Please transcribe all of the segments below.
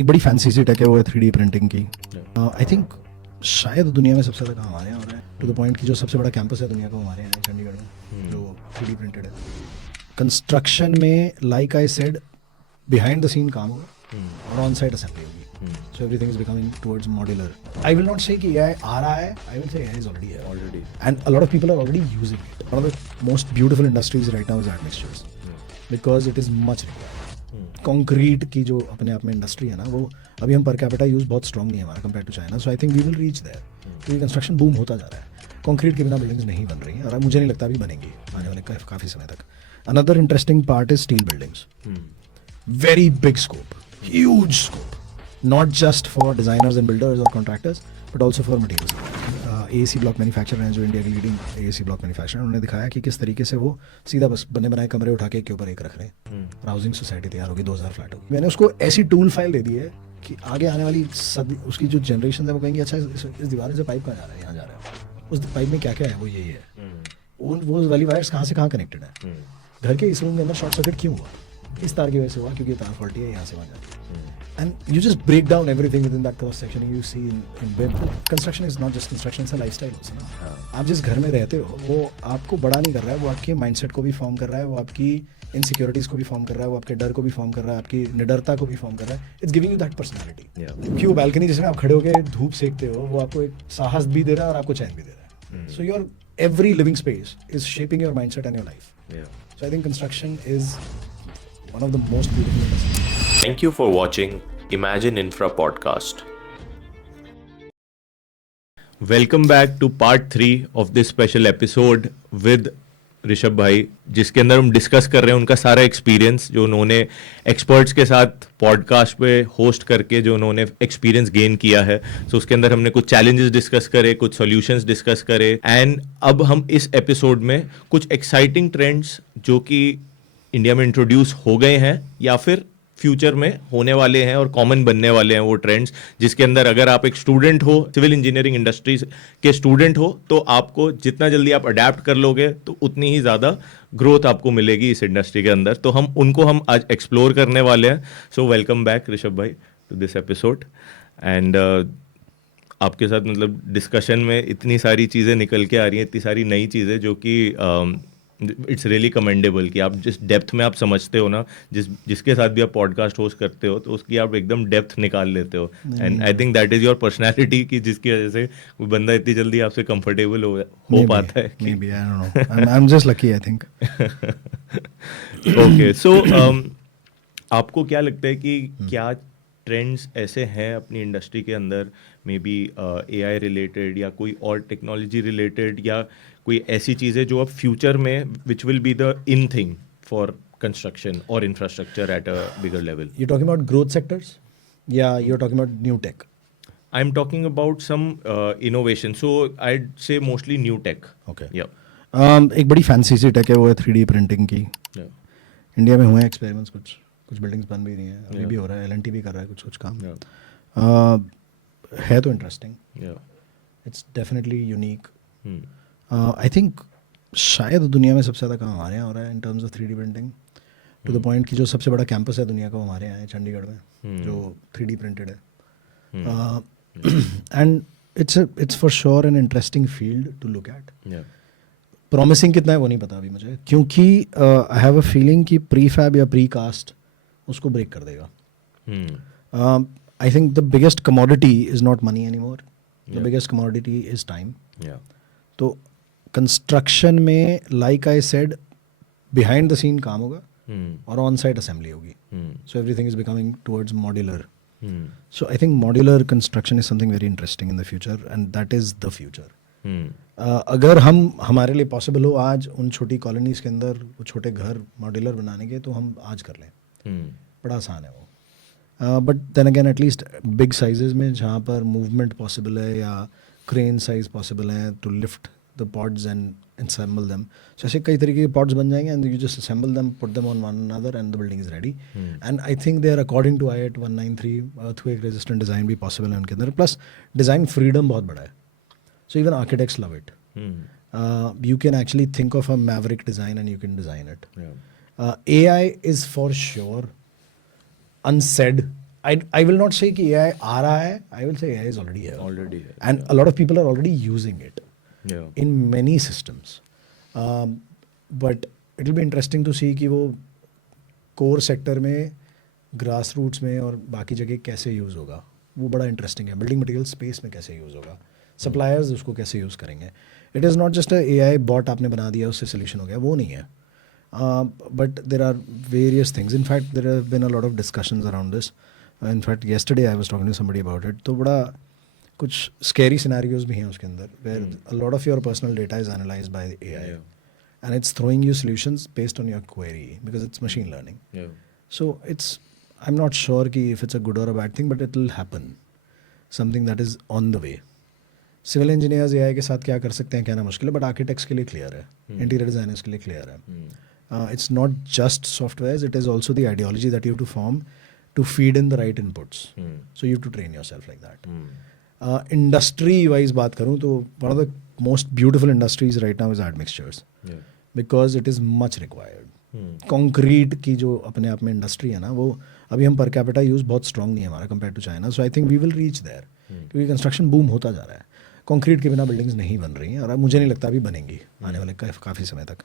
एक बड़ी फैंसी सी टेक है वो है 3D प्रिंटिंग की। आई थिंक शायद दुनिया में सबसे ज़्यादा काम हमारे यहाँ हो रहा है, टू द पॉइंट कि जो सबसे बड़ा कैंपस है दुनिया का वो हमारे यहाँ है चंडीगढ़ में, जो 3D प्रिंटेड है। कंस्ट्रक्शन में like I said behind the scene काम होगा और ऑन साइट असेंबली होगी। So everything is becoming towards modular. I will not say कि एआई आ रहा है, I will say AI is already and a lot of people are already using it. One of the most beautiful industries right now is admixtures because it is much concrete की जो अपने आप में industry है ना, वो अभी हम पर कैपिटा यूज़ बहुत स्ट्रॉन्ग नहीं है हमारा compare to China. So I think we will reach there. तो ये कंस्ट्रक्शन बूम होता जा रहा है, कंक्रीट के बिना बिल्डिंग्स नहीं बन रही हैं और मुझे नहीं लगता अभी बनेंगी आने वाले काफ़ी समय तक। Another interesting part is steel buildings, very big scope, huge scope, not just for designers and builders और contractors but also for materials. AAC block manufacturer हैं जो इंडिया के लीडिंग AAC ब्लॉक मैन्युफैक्चरर, उन्होंने दिखाया कि किस तरीके से वो सीधा बस बने बनाए कमरे उठा के ऊपर एक रख रहे हैं। हाउसिंग सोसाइटी तैयार होगी, 2000 फ्लैट होगी। मैंने उसको ऐसी टूल फाइल दे दी है कि आगे आने वाली उसकी जो जनरेशन है वो कहेंगे अच्छा इस दीवार से पाइप कहाँ जा रहा है, यहाँ जा रहा है, उस पाइप में क्या क्या है, वो यही है। वो वाली वायर्स कहाँ से कहाँ कनेक्टेड है, घर के इस रूम के अंदर शॉर्ट सर्किट क्यों हुआ, इस तार की वजह से हुआ क्योंकि तार फॉल्टी है, यहाँ से वहाँ जाती है। And you just break down everything within that cross section you see in BIM. Construction is not just construction, it's a lifestyle also ना। आप जिस घर में रहते हो वो आपको बड़ा नहीं कर रहा है, वो आपके माइंडसेट को भी फॉर्म कर रहा है, वो आपकी इनसिक्योरिटीज़ को भी फॉर्म कर रहा है, वो आपके डर को भी फॉर्म कर रहा है, आपकी निडरता को भी फॉर्म कर रहा है। It's giving you that personality. क्योंकि वो बैल्कनी जिसमें आप खड़े होकर धूप सेकते हो वो आपको एक साहस भी दे रहा है और आपको चैन भी दे रहा है। So your every living space is shaping your mindset and your life. So I think construction is one of the most beautiful industries. Thank you for watching Imagine Infra podcast. Welcome back to part 3 of this special episode with Rishabh भाई, जिसके अंदर हम discuss कर रहे हैं उनका सारा experience जो उन्होंने एक्सपर्ट्स के साथ पॉडकास्ट पे होस्ट करके जो उन्होंने एक्सपीरियंस गेन किया है। सो उसके अंदर हमने कुछ चैलेंजेस डिस्कस करे, कुछ सॉल्यूशंस डिस्कस करे एंड अब हम इस एपिसोड में कुछ एक्साइटिंग ट्रेंड्स जो कि इंडिया में इंट्रोड्यूस हो गए हैं या फिर फ्यूचर में होने वाले हैं और कॉमन बनने वाले हैं वो ट्रेंड्स, जिसके अंदर अगर आप एक स्टूडेंट हो, सिविल इंजीनियरिंग इंडस्ट्रीज के स्टूडेंट हो, तो आपको जितना जल्दी आप अडेप्ट कर लोगे तो उतनी ही ज़्यादा ग्रोथ आपको मिलेगी इस इंडस्ट्री के अंदर। तो हम आज एक्सप्लोर करने वाले हैं। सो वेलकम बैक ऋषभ भाई टू दिस एपिसोड एंड आपके साथ मतलब डिस्कशन में इतनी सारी चीज़ें निकल के आ रही हैं, इतनी सारी नई चीज़ें जो कि इट्स रियली कमेंडेबल कि आप जिस डेप्थ में आप समझते हो ना, जिसके साथ भी आप पॉडकास्ट होस्ट करते हो तो उसकी आप एकदम डेप्थ निकाल लेते हो and I think that is your personality कि जिसकी वजह से कोई बंदा इतनी जल्दी आपसे कंफर्टेबल हो पाता है। Maybe, I don't know. I'm just lucky, I think. Okay, so आपको क्या लगता है कि क्या ट्रेंड्स ऐसे हैं अपनी इंडस्ट्री के अंदर, मे बी AI रिलेटेड या कोई और टेक्नोलॉजी रिलेटेड या कोई ऐसी चीज़ें जो अब फ्यूचर में which will be the in thing for construction और infrastructure at a bigger level? You're talking about growth sectors? Yeah, you're talking about new tech. I'm talking about some innovation. So I'd say mostly new tech. Okay. Yeah. एक बड़ी fancy सी take है वो है 3D printing की। Yeah. India में हुए हैं experiments, कुछ बिल्डिंग्स बन भी रही हैं, अभी भी हो रहा है, LNT भी कर रहा है कुछ काम। है तो interesting, it's definitely unique. I think शायद दुनिया में सबसे ज़्यादा काम हमारे यहाँ हो रहा है in terms of 3D printing, to the point कि जो सबसे बड़ा कैंपस है दुनिया का वो हमारे यहाँ है चंडीगढ़ में, जो 3D प्रिंटेड है। And it's for sure an interesting field to look at. Promising कितना है वो नहीं पता अभी मुझे, क्योंकि आई हैव अ फीलिंग कि प्री फैब या प्री कास्ट उसको ब्रेक कर देगा। I think the biggest commodity is not money anymore, the biggest commodity is time. तो कंस्ट्रक्शन में like I said behind the scene काम होगा और ऑन साइट असेंबली होगी। So everything is becoming towards modular. So I think modular construction is something very interesting in the future and that is the future. अगर हमारे लिए possible हो आज उन छोटी कॉलोनीज के अंदर वो छोटे घर मॉड्यूलर बनाने के, तो हम आज कर लें, बड़ा आसान है वो। But then again at least big sizes में जहाँ पर मूवमेंट पॉसिबल है या क्रेन साइज पॉसिबल है to lift the pods and assemble them. So ऐसे कई तरीके के पॉड्स बन जाएंगे and you just assemble them, put them on one another and the building is ready. And I think they are according to IAT 193 earthquake resistant design भी possible है उनके अंदर, plus design freedom बहुत बड़ा है. So even architects love it. You can actually think of a maverick design and you can design it. AI is for sure unsaid. I will not say कि AI आ रहा है. I will say AI is already here. Already here. And a lot of people are already using it Yeah. in many systems. But it will be interesting to see कि वो core sector में, grassroots में और बाकी जगह कैसे use होगा. वो बड़ा interesting है. Building material space में कैसे use होगा. Suppliers उसको कैसे use करेंगे. It is not just a AI bot आपने बना दिया उससे solution हो गया. वो नहीं है. But there are various things. In fact, there have been a lot of discussions around this. In fact, yesterday I was talking to somebody about it. तो बड़ा कुछ scary scenarios भी हैं उसके अंदर where a lot of your personal data is analyzed by the AI. Yeah. And it's throwing you solutions based on your query because it's machine learning. Yeah. So I'm not sure कि if it's a good or a bad thing, but it will happen. Something that is on the way. Civil engineers AI के साथ क्या कर सकते हैं कहना मुश्किल है, but architects के लिए clear है. Interior designers के लिए clear है. It's not just softwares, it is also the ideology that you have to form to feed in the right inputs. So you have to train yourself like that. Industry wise बात करूँ तो one of the most beautiful industries right now is admixtures. Yeah. Because it is much required. Concrete की जो अपने आप में industry है ना, वो अभी हम पर कैपिटा यूज बहुत स्ट्रॉन्ग नहीं है हमारा compare to China. So I think we will reach there क्योंकि कंस्ट्रक्शन बूम होता जा रहा है. कंक्रीट के बिना बिल्डिंग्स नहीं बन रही हैं और अब मुझे नहीं लगता अभी बनेंगी आने वाले काफ़ी समय तक.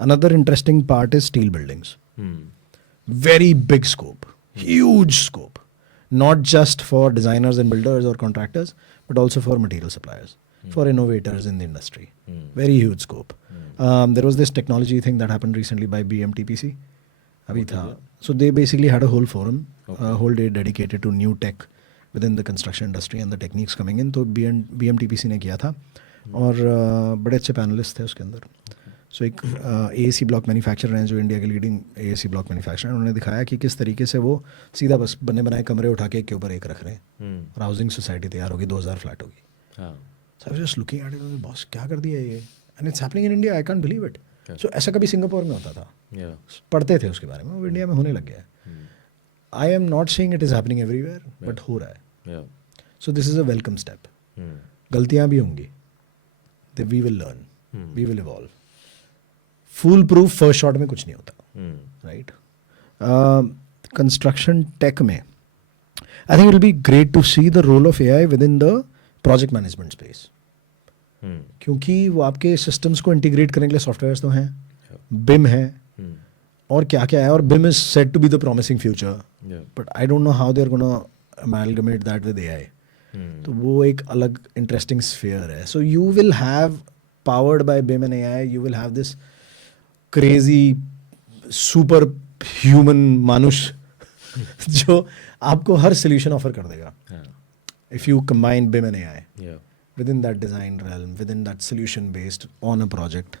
Another interesting part is steel buildings. Very big scope, huge scope, not just for designers and builders or contractors, but also for material suppliers, for innovators in the industry. Very huge scope. There was this technology thing that happened recently by BMTPC. अभी था. So they basically had a whole forum, a whole day dedicated to new tech within the construction industry and the techniques coming in. तो BMTPC ने किया था और बड़े अच्छे panelist थे उसके अंदर. सो एक AAC ब्लॉक मैन्युफैक्चरर हैं जो इंडिया के लीडिंग AAC ब्लॉक मैन्युफैक्चरर हैं. उन्होंने दिखाया कि किस तरीके से वो सीधा बस बने बनाए कमरे उठा के एक के ऊपर एक रख रहे हैं और हाउसिंग सोसाइटी तैयार होगी, 2000 फ्लैट होगी. So I was just looking at it, boss क्या कर दिया ये, and it's happening in India. I can't believe it. So ऐसा कभी सिंगापुर में होता था, पढ़ते थे उसके बारे में, वो इंडिया में होने लग गया है. I am not saying it is happening everywhere, but हो रहा है. So this is a welcome step. गलतियाँ भी होंगी, we will learn, we will evolve. Foolproof first shot में कुछ नहीं होता, राइट. कंस्ट्रक्शन टेक में I think it will be great to see the role of AI within the project management space. क्योंकि वो आपके systems को integrate करने के लिए सॉफ्टवेयर्स तो हैं, BIM है और क्या क्या है, और BIM is said to be the promising future, but I don't know how they are gonna amalgamate that with AI. तो वो एक अलग इंटरेस्टिंग स्फीयर है. So you will have powered by BIM and AI, you will have this crazy super human मानुष जो आपको हर solution offer कर देगा. If you combine BIM and AI within that design realm, within that solution based on a project.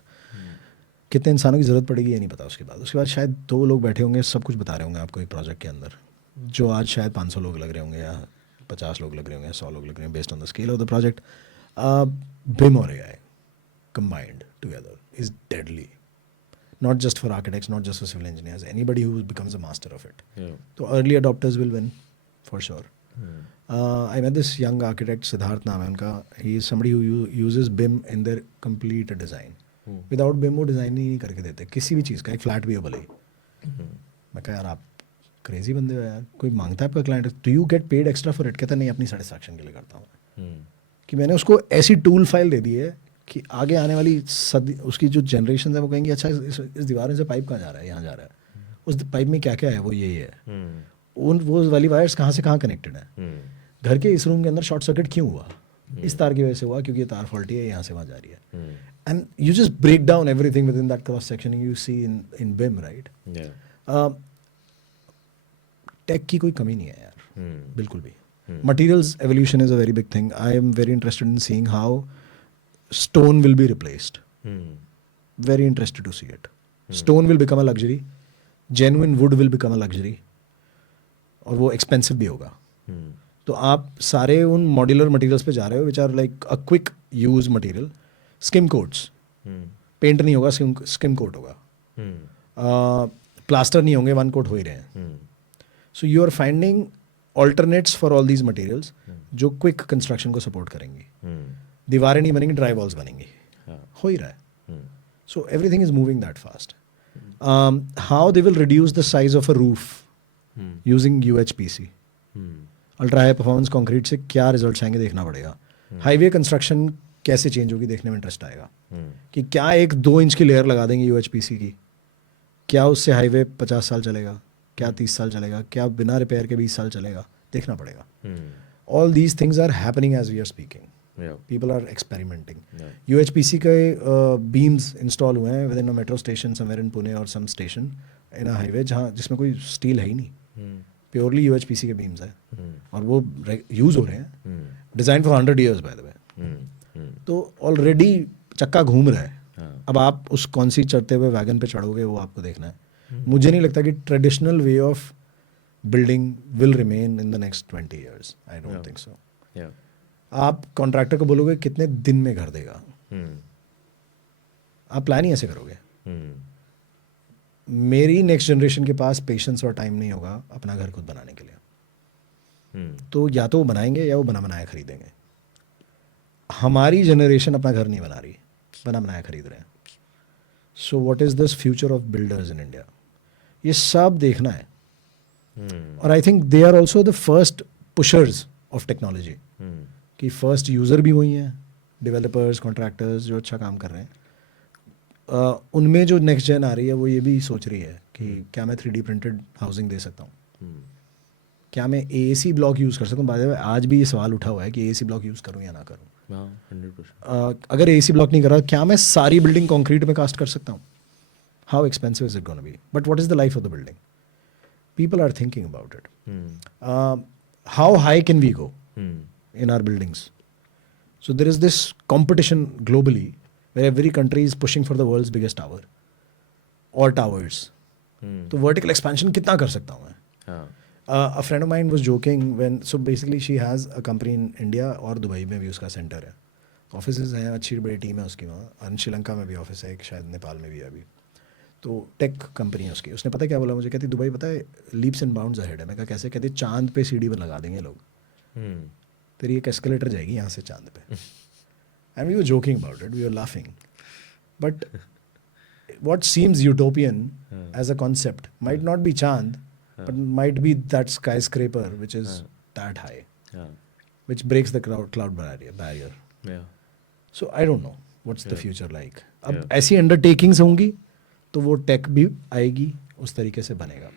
कितने इंसानों की ज़रूरत पड़ेगी ये नहीं पता. उसके बाद शायद 2 लोग बैठे होंगे, सब कुछ बता रहे होंगे आपको एक प्रोजेक्ट के अंदर, जो आज शायद 500 लोग लग रहे होंगे या 50 लोग लग रहे होंगे, 100 लोग लग रहे हैं, based on the scale of the project. BIM और AI combined together is deadly, not just for architects, not just for civil engineers, anybody who becomes a master of it. So early adopters will win for sure. I met this young architect, Siddharth naam hai unka. He is somebody who uses BIM in their complete design. Without BIM वो design ही नहीं करके देते किसी भी चीज़ का. एक flat भी है भले ही. मैं कहा यार आप क्रेजी बंदे हो यार, कोई मांगता है आपका client, do you get paid extra for it? कहता नहीं, अपनी सेटिस्फैक्शन के लिए करता हूँ. कि मैंने उसको ऐसी टूल फाइल दे दी है कि आगे आने वाली उसकी जो जनरेशन है वो कहेंगे अच्छा इस दीवार से पाइप कहाँ जा रहा है, यहाँ जा रहा है, उस पाइप में क्या क्या है, वो यही है. वो वाली वायर्स कहाँ से कहाँ कनेक्टेड है, घर के इस रूम के अंदर शॉर्ट सर्किट क्यों हुआ, इस तार की वजह से हुआ क्योंकि ये तार फॉल्टी है, यहाँ से वहाँ जा रही है. And you just break down everything within that cross section you see in BIM, right. Tech की कोई कमी नहीं है यार, बिल्कुल भी. Materials evolution is a very big thing. I am very interested in seeing how stone will be replaced. Very interested to see it. Stone will become a luxury. Genuine wood will become a luxury. और वो expensive भी होगा. तो आप सारे उन modular materials पे जा रहे हो which are like a quick use material. Skim coats. Paint नहीं होगा, skim coat होगा. Plaster नहीं होंगे, one coat हो ही रहे हैं. So you are finding alternates for all these materials जो quick construction को support करेंगी. दीवारें नहीं बनेंगी, ड्राई वॉल्स बनेंगी, हो ही रहा है. सो everything is moving that fast. How they will reduce the size of a roof using UHPC. Ultra high performance concrete से क्या रिजल्ट्स आएंगे देखना पड़ेगा. हाईवे कंस्ट्रक्शन कैसे चेंज होगी देखने में इंटरेस्ट आएगा कि क्या एक 2 इंच की लेयर लगा देंगे यूएचपीसी की, क्या उससे हाईवे 50 साल चलेगा, क्या 30 साल चलेगा, क्या बिना रिपेयर के 20 साल चलेगा, देखना पड़ेगा. All these things are happening as we are speaking. People are experimenting. UHPC के बीम्स इंस्टॉल हुए हैं within a metro station somewhere in Pune और some station in a highway जहाँ जिसमें कोई स्टील है ही नहीं, प्योरली यूएचपीसी के बीम्स है और वो यूज हो रहे हैं. Design for 100 years by the way. तो ऑलरेडी चक्का घूम रहा है. अब आप उस कौन सी चढ़ते हुए वैगन पे चढ़ोगे वो आपको देखना है. मुझे नहीं लगता कि traditional way of building will remain in the next 20 years. I don't think so. आप कॉन्ट्रैक्टर को बोलोगे कितने दिन में घर देगा, आप प्लान ही ऐसे करोगे. मेरी नेक्स्ट जनरेशन के पास पेशेंस और टाइम नहीं होगा अपना घर खुद बनाने के लिए. तो या तो वो बनाएंगे या वो बना बनाया खरीदेंगे. हमारी जनरेशन अपना घर नहीं बना रही, बना बनाया खरीद रहे हैं. So what is this future of builders in India, ये सब देखना है. और I think they are also the first pushers of technology. कि फर्स्ट यूज़र भी वही हैं, डेवलपर्स, कॉन्ट्रैक्टर्स जो अच्छा काम कर रहे हैं. उनमें जो नेक्स्ट जेन आ रही है वो ये भी सोच रही है कि क्या मैं 3D प्रिंटेड हाउसिंग दे सकता हूँ, क्या मैं AAC ब्लॉक यूज़ कर सकता हूँ. बाद में आज भी ये सवाल उठा हुआ है कि AAC ब्लॉक यूज़ करूँ या ना करूँ. 100%. अगर AAC ब्लॉक नहीं कर रहा, क्या मैं सारी बिल्डिंग कॉन्क्रीट में कास्ट कर सकता हूँ? How expensive is it gonna be? But what is the life of the building? People are thinking about it. How high can we go in our buildings? So there is this competition globally where every country is pushing for the world's biggest tower or towers. तो vertical expansion कितना कर सकता हूँ मैं? A friend of mine was joking when, so basically she has a company in India और Dubai में भी उसका सेंटर है, ऑफिसेज हैं, अच्छी बड़ी टीम है उसकी वहाँ. और श्रीलंका में भी ऑफिस है एक, शायद नेपाल में भी है अभी. तो टेक कंपनी है उसकी. उसने पता क्या बोला मुझे, कहती दुबई पता है लीप्स एंड बाउंड्स अहेड है. मैं कहा कैसे? कहती चांद पे सीढ़ी पर लगा देंगे लोग, तेरी एक एस्केलेटर जाएगी यहाँ से चांद पे. And we were joking about it, we were laughing. But what seems utopian as a concept might not be चांद, but might be that skyscraper which is that high, which breaks the cloud barrier. So I don't know what's the future like. अब ऐसी undertakings होंगी तो वो take भी आएगी, उस तरीके से बनेगा.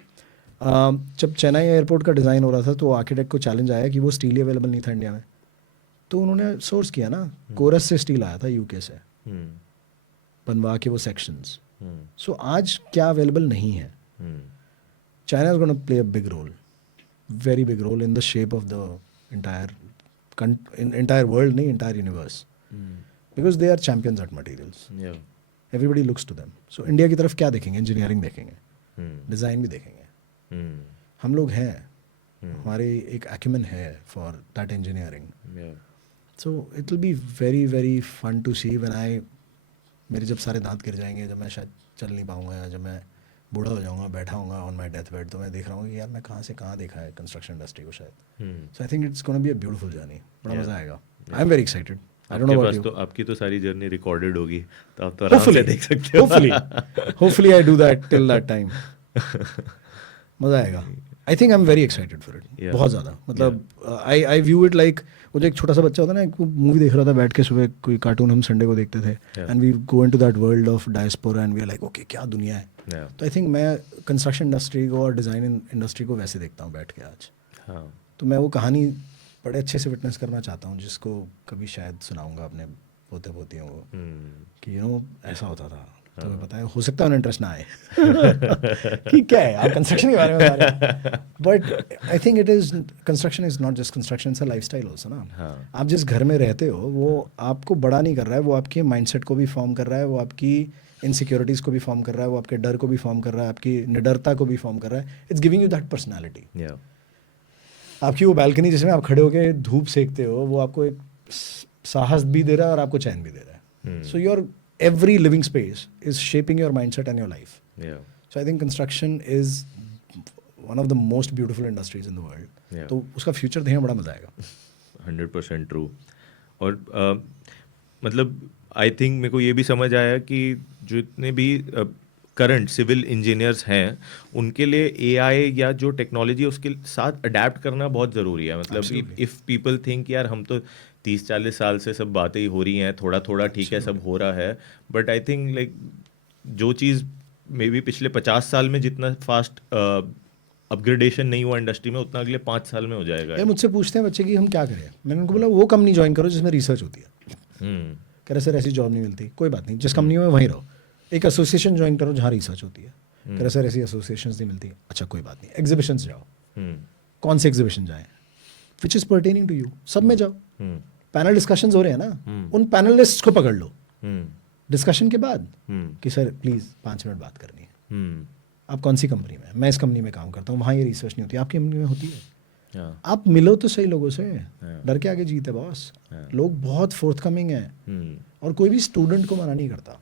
जब चेन्नई एयरपोर्ट का डिज़ाइन हो रहा था तो आर्किटेक्ट को चैलेंज आया कि वो स्टील ही अवेलेबल नहीं था इंडिया में. तो उन्होंने सोर्स किया ना, कोरस से स्टील आया था यूके से, बनवा के वो सेक्शंस. सो आज क्या अवेलेबल नहीं है? China is gonna play a big role, very big role in the shape of the entire world, नहीं entire universe, because they are champions at materials. Everybody looks to them. So India की तरफ क्या देखेंगे? Engineering देखेंगे, design भी देखेंगे. हम लोग हैं, हमारे एक acumen है for that engineering. So it will be very very fun to see when मेरे जब सारे दांत गिर जाएंगे, जब मैं शायद चल नहीं पाऊंगा या जब मैं बूढ़ा हो जाऊंगा, बैठा हूँगा ऑन माई डेथ बेड, तो मैं देख रहा हूँ कि यार मैं कहाँ से कहाँ देखा है कंस्ट्रक्शन इंडस्ट्री को शायद. So I think it's gonna be a beautiful journey. बड़ा मज़ा आएगा. I am very excited. I don't know about you. आपकी तो सारी जर्नी रिकॉर्डेड होगी, तो आप तो आराम से देख सकते हो. Hopefully I do that till that time. मज़ा आएगा. I think I am very excited for it. बहुत ज़्यादा. मतलब आई व्यू इट लाइक वो जो एक छोटा सा बच्चा होता है ना, मूवी देख रहा था बैठ के सुबह, कोई कार्टून हम संडे को देखते थे, and we go into that world of diaspora and we are like okay क्या दुनिया है. तो आई थिंक मैं कंस्ट्रक्शन इंडस्ट्री को और डिज़ाइन इंडस्ट्री को वैसे देखता हूँ बैठ के आज. तो मैं वो कहानी बड़े अच्छे से विटनेस करना चाहता हूँ, जिसको कभी शायद सुनाऊंगा अपने पोते पोतियों को कि यू नो ऐसा होता था. तो पता है, हो सकता है उन्हें इंटरेस्ट ना आए कि क्या है आप कंस्ट्रक्शन के बारे में बता रहे हैं. But I think it is construction is not just construction, it's a lifestyle also ना. आप जिस घर में रहते हो वो आपको बड़ा नहीं कर रहा है, वो आपके माइंडसेट को भी फॉर्म कर रहा है, वो आपकी इनसिक्योरिटीज़ को भी फॉर्म कर रहा है, वो आपके डर को भी फॉर्म कर रहा है, आपकी निडरता को भी फॉर्म कर रहा है. It's giving you that personality. आपकी वो बैल्कनी जिसमें आप खड़े होकर धूप सेकते हो, वो आपको एक साहस भी दे रहा है और आपको चैन भी दे रहा है. So your every living space is shaping your mindset and your life. So I think construction is one of the most beautiful industries in the world. तो उसका फ्यूचर देखने में बड़ा मजा आएगा. 100% ट्रू. और मतलब आई थिंक मेरे को ये भी समझ आया कि जितने भी करंट सिविल इंजीनियर्स हैं उनके लिए एआई या जो टेक्नोलॉजी है उसके साथ अडेप्ट करना बहुत ज़रूरी है. मतलब Absolutely. इफ़ पीपल थिंक यार हम तो 30-40 साल से सब बातें ही हो रही हैं, थोड़ा थोड़ा ठीक है सब हो रहा है, बट आई थिंक लाइक जो चीज़ मे बी पिछले 50 साल में जितना फास्ट अपग्रेडेशन नहीं हुआ इंडस्ट्री में उतना अगले 5 साल में हो जाएगा. ये मुझसे पूछते हैं बच्चे कि हम क्या करें. मैंने उनको बोला वो कंपनी ज्वाइन करो जिसमें रिसर्च होती है. कह रहे सर ऐसी जॉब नहीं मिलती. कोई बात नहीं, जिस कंपनी में वहीं रहो. एक एसोसिएशन ज्वाइन करो जहाँ रिसर्च होती है. कह रहे सर ऐसी एसोसिएशन नहीं मिलती. अच्छा कोई बात नहीं, एग्जीबिशंस जाओ. कौन से एग्जीबिशन जाएं which is pertaining to you, सब में जाओ. पैनल डिस्कशंस हो रहे हैं ना, उन पैनलिस्ट को पकड़ लो डिस्कशन के बाद कि सर प्लीज़ 5 मिनट बात करनी है. आप कौन सी कंपनी में? मैं इस कंपनी में काम करता हूँ, वहाँ ये रिसर्च नहीं होती, आपकी कंपनी में होती है. आप मिलो तो सही लोगों से. डर के आगे जीत है बॉस. लोग बहुत फोर्थकमिंग हैं और कोई भी स्टूडेंट को मना नहीं करता.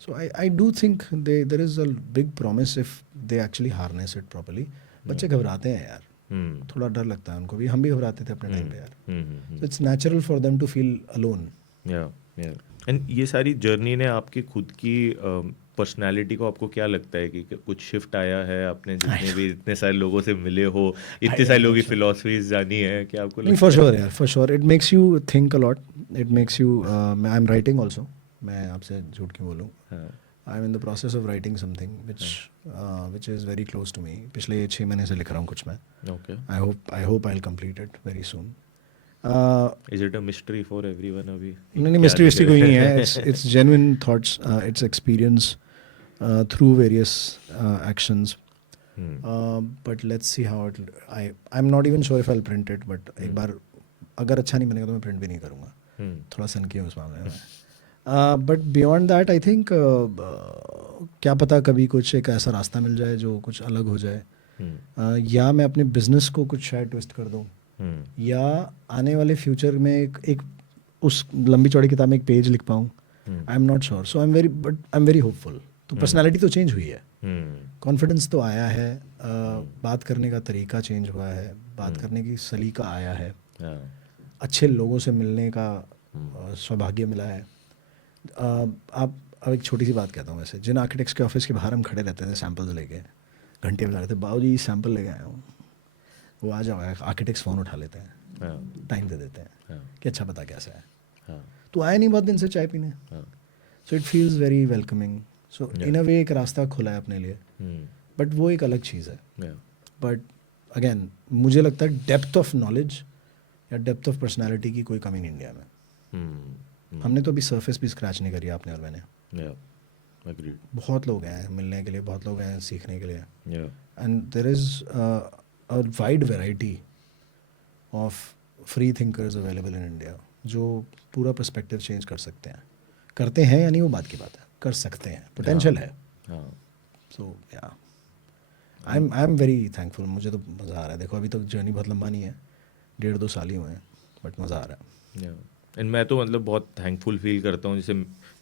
So I do think there is a big promise if they actually harness it properly. बच्चे घबराते हैं यार, थोड़ा डर लगता है उनको भी. हम भी घबराते थे अपने टाइम पे यार. So it's natural for them to feel alone. एंड ये सारी जर्नी ने आपकी खुद की पर्सनालिटी को, आपको क्या लगता है कि कुछ शिफ्ट आया है? आपने जितने भी इतने सारे लोगों से मिले हो, इतने सारे लोगों की फिलॉसफीज जानी है, क्या आपको नहीं? फॉर श्योर यार, for sure. It makes you think a lot. It makes you. I am writing also. मैं आपसे झूठ क्यों बोलूँ. I am in the process of writing something which is very close to me. पिछले 6 महीने से लिख रहा हूँ कुछ मैं. I hope I will complete it very soon. Is it a mystery for everyone अभी? नहीं, मिस्ट्री कोई नहीं है. It's genuine thoughts. It's experience through various actions. But let's see how it. I'm not even sure if I'll print it. But एक बार अगर अच्छा नहीं बनेगा तो मैं प्रिंट भी नहीं करूँगा. थोड़ा सन किया उस मामले में. But beyond that, I think क्या पता कभी कुछ एक ऐसा रास्ता मिल जाए जो कुछ अलग हो जाए. या मैं अपने बिजनेस को कुछ शायद ट्विस्ट कर दूँ. या आने वाले फ्यूचर में एक उस लंबी चौड़ी किताब में एक पेज लिख पाऊँ. आई am not sure. So I am very hopeful. तो पर्सनालिटी तो चेंज हुई है, कॉन्फिडेंस तो आया है, बात करने का तरीका चेंज हुआ है, बात करने की सलीका आया है, अच्छे लोगों से मिलने का सौभाग्य मिला है. आप अब एक छोटी सी बात कहता हूँ. वैसे जिन आर्किटेक्ट्स के ऑफिस के बाहर हम खड़े रहते थे सैम्पल्स लेके, घंटे बजा रहे थे, बाबू जी सैम्पल लेके आया हूँ, वो आ जाओ. आर्किटेक्ट्स फ़ोन उठा लेते हैं, टाइम दे देते हैं कि अच्छा बता कैसा है. तो आया नहीं बहुत दिन से चाय पीने. So it feels very welcoming. So in a way एक रास्ता खुला है अपने लिए. बट वो एक अलग चीज़ है. बट अगेन मुझे लगता है डेप्थ ऑफ नॉलेज या डेप्थ ऑफ पर्सनालिटी की कोई कमी नहीं इंडिया में. हमने तो अभी सरफेस भी स्क्रैच नहीं करी, आपने और मैंने. बहुत लोग हैं मिलने के लिए, बहुत लोग हैं सीखने के लिए. And there is a wide variety of free thinkers available in India जो पूरा पर्सपेक्टिव चेंज कर सकते हैं. करते हैं या नहीं वो बात की बात है, कर सकते हैं, पोटेंशियल है. सो या आई एम वेरी थैंकफुल. मुझे तो मज़ा आ रहा है. देखो अभी तक जर्नी बहुत लंबा नहीं है, 1.5-2 साल ही हुए हैं, बट मज़ा आ रहा है. एंड मैं तो मतलब बहुत थैंकफुल फील करता हूँ. जैसे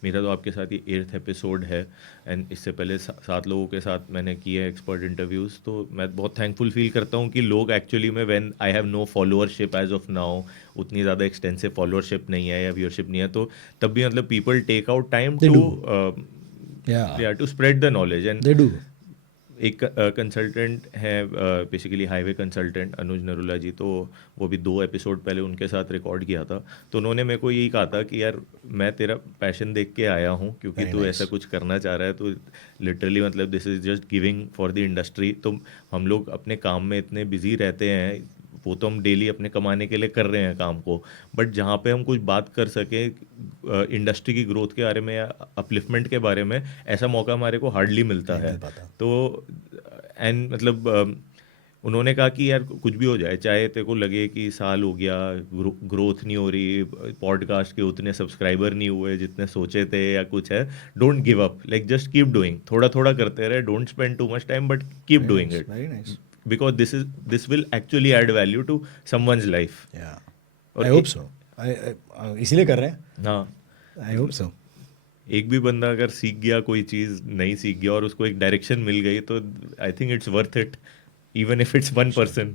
मेरा तो आपके साथ ये 8th एपिसोड है एंड इससे पहले 7 लोगों के साथ मैंने किए एक्सपर्ट इंटरव्यूज़. तो मैं बहुत थैंकफुल फील करता हूँ कि लोग एक्चुअली में when I have no followership as of now, उतनी ज़्यादा एक्सटेंसिव फॉलोअरशिप नहीं है या व्यूअरशिप नहीं है, तो तब भी मतलब people take out time to spread the knowledge. And they do. एक कंसल्टेंट है basically highway consultant Anuj Narula ji, तो वो भी 2 एपिसोड पहले उनके साथ रिकॉर्ड किया था. तो उन्होंने मेरे को यही कहा था कि यार मैं तेरा पैशन देख के आया हूँ क्योंकि तू ऐसा कुछ करना चाह रहा है. तो लिटरली मतलब this is just giving for the industry. तो हम लोग अपने काम में इतने बिजी रहते हैं, वो तो हम डेली अपने कमाने के लिए कर रहे हैं काम को, बट जहाँ पे हम कुछ बात कर सकें इंडस्ट्री की ग्रोथ के बारे में या अपलिफ्टमेंट के बारे में, ऐसा मौका हमारे को हार्डली मिलता है. तो एंड मतलब उन्होंने कहा कि यार कुछ भी हो जाए, चाहे तेरे को लगे कि साल हो गया ग्रोथ नहीं हो रही, पॉडकास्ट के उतने सब्सक्राइबर नहीं हुए जितने सोचे थे या कुछ है, don't give up. Like just keep doing, थोड़ा थोड़ा करते रहे, don't spend too much time but keep doing it. Because this will actually add value to someone's life. Yeah, I hope so. इसीलिए कर रहे हैं. हाँ, I hope so. एक भी बंदा अगर सीख गया कोई चीज़ नहीं सीख गया और उसको एक डायरेक्शन मिल गई तो आई think it's worth it, even if it's 1 person.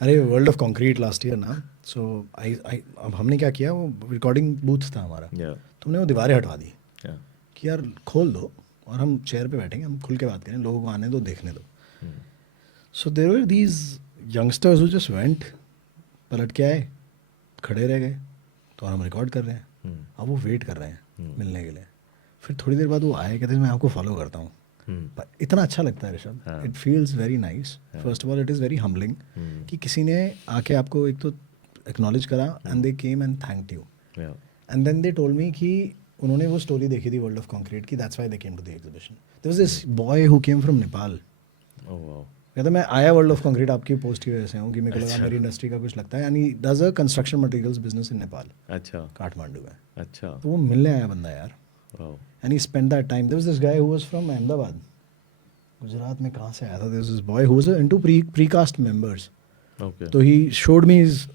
अरे world of concrete last year ना, सो अब हमने क्या किया, वो रिकॉर्डिंग बूथ था हमारा, तुमने वो दीवारें हटवा दी कि यार खोल दो, और हम चेयर पे बैठेंगे, हम खुल के बात करें, लोगों को आने दो, देखने दो. So there were these youngsters who just went, पलट के आए, खड़े रह गए, तो हम रिकॉर्ड कर रहे हैं. अब वो वेट कर रहे हैं मिलने के लिए. फिर थोड़ी देर बाद वो आए, कहते हैं मैं आपको फॉलो करता हूँ. पर इतना अच्छा लगता है Rishabh, it feels very nice. First of all it is very humbling कि किसी ने आके आपको एक तो एक्नॉलेज करा and they came and thanked you. And then they told me कि उन्होंने वो स्टोरी देखी थी वर्ल्ड ऑफ कंक्रीट की, that's why they came to the exhibition. There was this boy who came from Nepal. कहता मैं आया वर्ल्ड ऑफ कंक्रीट आपकी पोस्ट की वजह से हूँ कि मेरे को लगा मेरी इंडस्ट्री का कुछ लगता है. यानी does a construction materials business in Nepal. अच्छा. काठमांडू में. अच्छा. तो वो मिलने आया बंदा यार. And he spend that time. There was this guy who was from Ahmedabad, Gujarat में कहाँ से आया था. There was this boy who was into precast members. Okay. तो he showed me his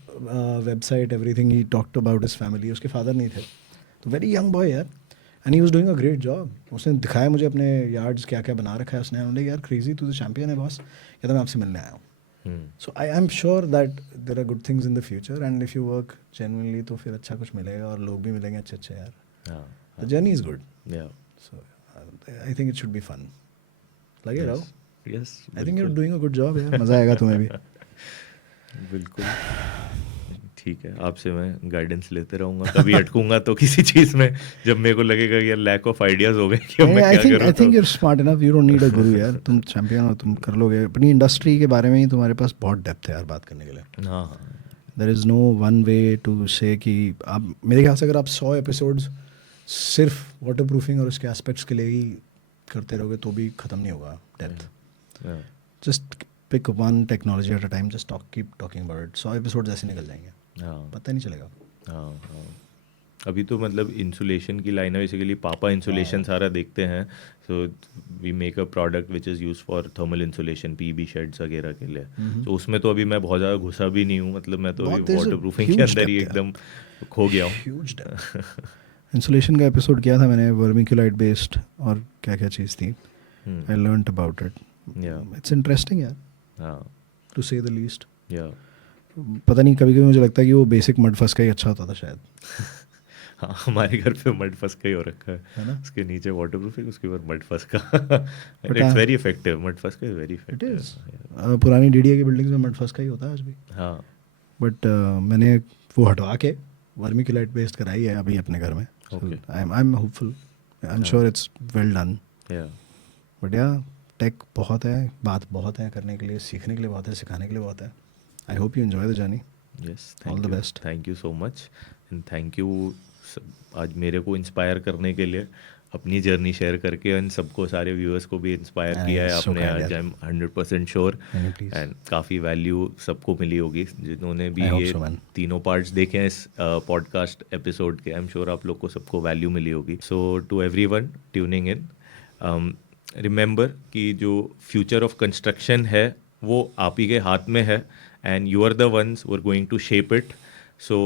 website, everything. He talked about his family. उसके father नहीं थे. तो वेरी यंग बॉय यार, and he was doing a great job. उसने दिखाया मुझे अपने यार्ड्स क्या क्या बना रखा है उसने. उन्होंने यार क्रेजी, तू तो चैंपियन है बॉस. कहता मैं आपसे मिलने आया हूँ. So I am sure that there are good things in the future, and if you work genuinely तो फिर अच्छा कुछ मिलेगा और लोग भी मिलेंगे अच्छे अच्छे यार. The journey is good. So I think it should be fun. लगे रहो. Yes. I think you are doing a good job यार. मज़ा आएगा तुम्हें भी. बिल्कुल ठीक है. आपसे मैं गाइडेंस लेते रहूंगा. कभी अटकूंगा तो किसी चीज़ में जब मेरे को लगेगा कि यार लैक ऑफ आइडियाज हो गए कि अब मैं क्या करूं. I think you are smart enough. You don't need a guru यार. तुम चैंपियन हो, तुम कर लोगे. अपनी इंडस्ट्री के बारे में ही तुम्हारे पास बहुत डेप्थ है यार बात करने के लिए. हाँ. There is no one way to say कि आप, मेरे ख्याल से अगर आप 100 एपिसोड्स सिर्फ वाटर प्रूफिंग और उसके एस्पेक्ट्स के लिए ही करते रहोगे तो भी ख़त्म नहीं होगा depth. Just pick one technology at a time, just keep talking about it. 100 episodes ऐसे निकल जाएंगे. हाँ. पता नहीं चलेगा. हाँ. अभी तो मतलब इंसुलेशन की लाइन है बेसिकली. पापा इंसुलेशन सारा देखते हैं. So we make a product which is use for thermal insulation, PB sheds वगैरह के लिए. तो उसमें तो अभी मैं बहुत ज़्यादा घुसा भी नहीं हूँ. मतलब मैं तो अभी वाटर प्रूफिंग के अंदर ही एकदम खो गया हूँ. इंसुलेशन का एपिसोड किया था मैंने, वर्मिक्यूलाइट बेस्ड और क्या क्या चीज़ थी. I learned about it. It's interesting यार, टू से द लीस्ट. पता नहीं, कभी कभी मुझे लगता है कि वो बेसिक मड फस का ही अच्छा होता था शायद. हाँ, हमारे घर पे मड फस का ही हो रखा है ना. उसके नीचे वाटर प्रूफिंग, उसके ऊपर मड फस का. It's very effective. मड फस का इज वेरी इफेक्टिव. पुरानी डीडीए की बिल्डिंग्स में मड फस का ही होता है आज भी. हाँ. बट मैंने वो हटवा के वर्मिक्यूलाइट बेस्ड कराई है अभी अपने घर में. I am hopeful. I am sure it's well done. But या टेक बहुत है, बात बहुत है करने के लिए, सीखने के लिए बहुत है, सिखाने के लिए बहुत है. I hope you enjoy the journey. Yes, all the best. Thank you so much. And thank you आज मेरे को इंस्पायर करने के लिए, अपनी जर्नी शेयर करके इन सबको, सारे व्यूअर्स को भी इंस्पायर किया है आपने आज. I am 100% sure. एंड काफ़ी वैल्यू सबको मिली होगी जिन्होंने भी ये तीनों पार्ट्स देखे हैं इस पॉडकास्ट एपिसोड के. आई एम श्योर आप लोग को सबको वैल्यू मिली होगी. So to everyone tuning in, remember कि जो फ्यूचर ऑफ कंस्ट्रक्शन है वो आप ही के हाथ में है. And you are the ones who are going to shape it. So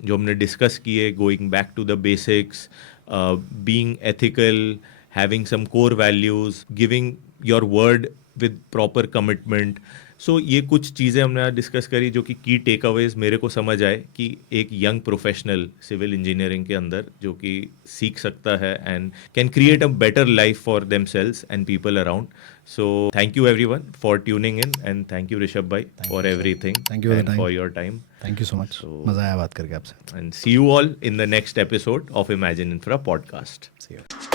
जो हमने डिस्कस किए, going back to the basics, being ethical, having some core values, giving your word with proper commitment. So ये कुछ चीज़ें हमने आज discuss करी जो कि की टेक अवेज मेरे को समझ आए कि एक यंग प्रोफेशनल सिविल इंजीनियरिंग के अंदर जो कि सीख सकता है and can create a better life for themselves and people around. So thank you everyone for tuning in, and thank you Rishabh Bhai for everything. Thank you and for your time. Thank you so much. मज़ा आया बात करके आपसे. And see you all in the next episode of imagine infra podcast. See you.